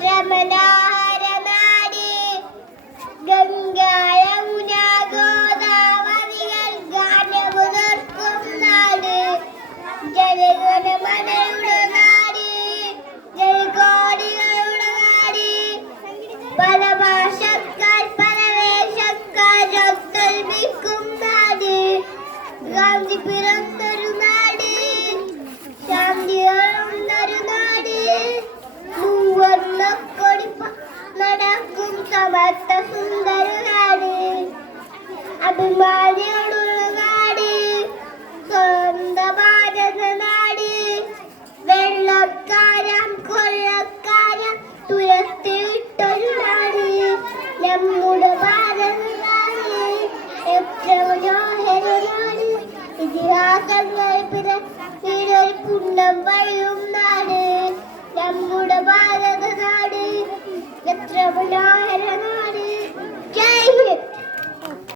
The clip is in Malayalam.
മനോഹര നാട് ഗംഗ യമുന ഗോദാവരികൾ ഗാനമുതിർക്കും നാട് ജനഗണമനയുടെ നാട് ജനകോടികളുടെ നാട് പല ഭാഷക്കാർ പല വേഷക്കാർ ഒത്തൊരുമിക്കും നാട് ഗാന്ധി പിറന്നൊരു നാട് ശാന്തി ഒരു നാട് മൂവർണ്ണക്കൊടി നടക്കും സമർത്ഥ സുന്ദര നാട് അഭിമാനികളുള്ള നാട് സ്വന്ത ഭാരത നാട് വെള്ളക്കാരം കൊള്ളക്കാരം തുരത്തിട്ടൊരു നാട് നമ്മുടെ ഭാരത നാട് എത്ര മനോഹര നാട് ഇതിഹാസങ്ങൾ പിറന്നൊരു പുണ്യം വഴിയും നാട് നമ്മുടെ ഭാരത നാട് എത്ര മനോഹര